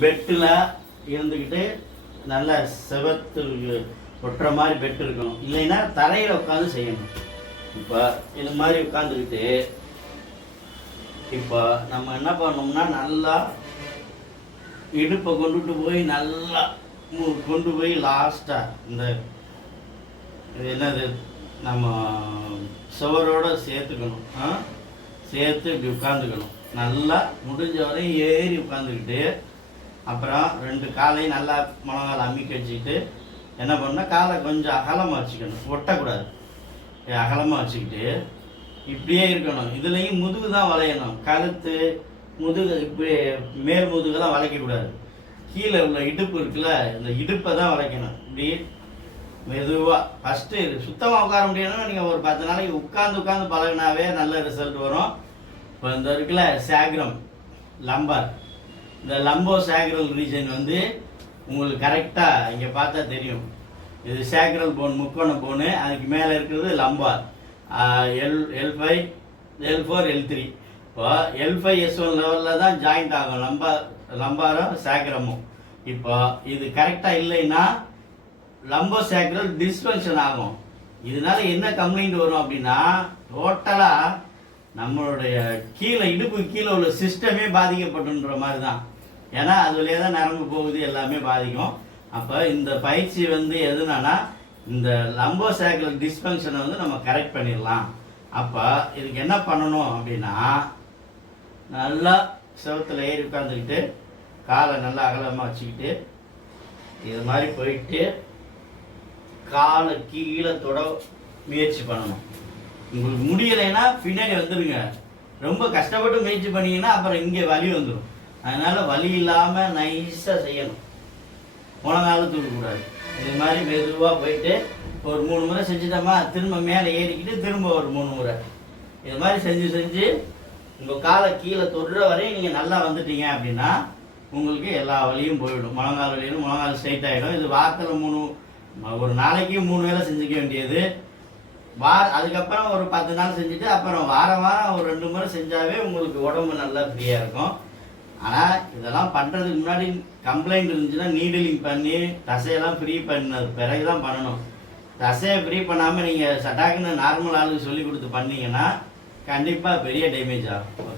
பெட்டில் இருந்துக்கிட்டு நல்ல செவத்து ஒட்டுற மாதிரி பெட் இருக்கணும். இல்லைன்னா தரையில் உட்காந்து செய்யணும். இப்போ இது மாதிரி உட்காந்துக்கிட்டு இப்போ நம்ம என்ன பண்ணோம்னா நல்லா இடுப்பை கொண்டுட்டு போய் நல்லா மு- கொண்டு போய் லாஸ்ட்டாக இந்த இது என்னது? நம்ம சுவரோடு சேர்த்துக்கணும். சேர்த்து இப்படி உட்காந்துக்கணும் நல்லா முடிஞ்ச வரையும் ஏறி உட்காந்துக்கிட்டு அப்புறம் ரெண்டு காலையும் நல்லா முழங்கால் அம்மிக்க வச்சுக்கிட்டு என்ன பண்ணால் காலை கொஞ்சம் அகலமாக வச்சுக்கணும். ஒட்டக்கூடாது. அகலமாக வச்சுக்கிட்டு இப்படியே இருக்கணும். இதுலேயும் முதுகு தான் வளையணும். கழுத்து முதுகு இப்படி மேல் முதுகு தான் வளைக்கக்கூடாது. கீழே உள்ள இடுப்பு இருக்குல்ல இந்த இடுப்பை தான் வளைக்கணும். இப்படி மெதுவாக ஃபஸ்ட்டு சுத்தமாக உட்கார முடியணும்னா நீங்கள் ஒரு பத்து நாளைக்கு உட்காந்து உட்காந்து பழகினாவே நல்ல ரிசல்ட் வரும். இப்போ இந்த இருக்குல்ல சேக்ரம் லம்பர் இந்த லம்போ சேக்ரல் ரீஜன் வந்து உங்களுக்கு கரெக்டாக இங்கே பார்த்தா தெரியும். இது சேக்ரல் போன் முக்கோண போனு அதுக்கு மேலே இருக்கிறது lumbar L L five L four L three இப்போ எல் ஃபைவ் எஸ் ஒன் லெவலில் தான் ஜாயிண்ட் ஆகும். லம்பா லம்பாரும் சேக்ரமும் இப்போ இது கரெக்டாக இல்லைன்னா லம்போ சேக்ரல் டிஸ்பென்ஷன் ஆகும். இதனால என்ன கம்ப்ளைண்ட் வரும் அப்படின்னா டோட்டலாக நம்மளுடைய கீழே இடுப்பு கீழே உள்ள சிஸ்டமே பாதிக்கப்பட்டுன்ற மாதிரி தான் ஏன்னா அது வழியாக தான் நரம்பு போகுது எல்லாமே பாதிக்கும். அப்போ இந்த பயிற்சி வந்து எதுனானா இந்த லம்போ சேக்ரல் டிஸ்பங்ஷனை வந்து நம்ம கரெக்ட் பண்ணிடலாம். அப்போ இதுக்கு என்ன பண்ணணும் அப்படின்னா நல்லா செவத்தில் ஏறி உட்காந்துக்கிட்டு காலை நல்லா அகலமாக வச்சுக்கிட்டு இது மாதிரி போயிட்டு காலை கீழே தொட முயற்சி பண்ணணும். உங்களுக்கு முடியலைன்னா பின்னாடி வந்துடுங்க. ரொம்ப கஷ்டப்பட்டு முயற்சி பண்ணீங்கன்னா அப்புறம் இங்கே வலி வந்துடும் அதனால் வலி இல்லாமல் நைஸாக செய்யணும். முழங்காலும் தூக்கக்கூடாது இது மாதிரி மெதுவாக போயிட்டு ஒரு மூணு முறை செஞ்சுட்டோமா திரும்ப மேலே ஏறிக்கிட்டு திரும்ப ஒரு மூணு முறை. இது மாதிரி செஞ்சு செஞ்சு உங்கள் காலை கீழே தொடுற வரையும் நீங்கள் நல்லா வந்துட்டீங்க அப்படின்னா உங்களுக்கு எல்லா வலியும் போயிடும். முழங்கால் வலியும் முழங்கால் ஸ்ட்ரைட் ஆகிடும் இது வாரத்தில் மூணு ஒரு நாளைக்கு மூணு வேளை செஞ்சுக்க வேண்டியது. வா அதுக்கப்புறம் ஒரு பத்து நாள் செஞ்சுட்டு அப்புறம் வாரம் வாரம் ஒரு ரெண்டு முறை செஞ்சாவே உங்களுக்கு உடம்பு நல்லா ஃப்ரீயாக இருக்கும். ஆனால் இதெல்லாம் பண்ணுறதுக்கு முன்னாடி கம்ப்ளைண்ட் இருந்துச்சுன்னா நீடிலிங் பண்ணி தசையெல்லாம் ஃப்ரீ பண்ணது பிறகு தான் பண்ணணும். தசையை ஃப்ரீ பண்ணாமல் நீங்கள் சட்டாக்குன்னு நார்மல் ஆளுக்கு சொல்லி கொடுத்து பண்ணீங்கன்னா கண்டிப்பாக பெரிய டேமேஜ் ஆகும்.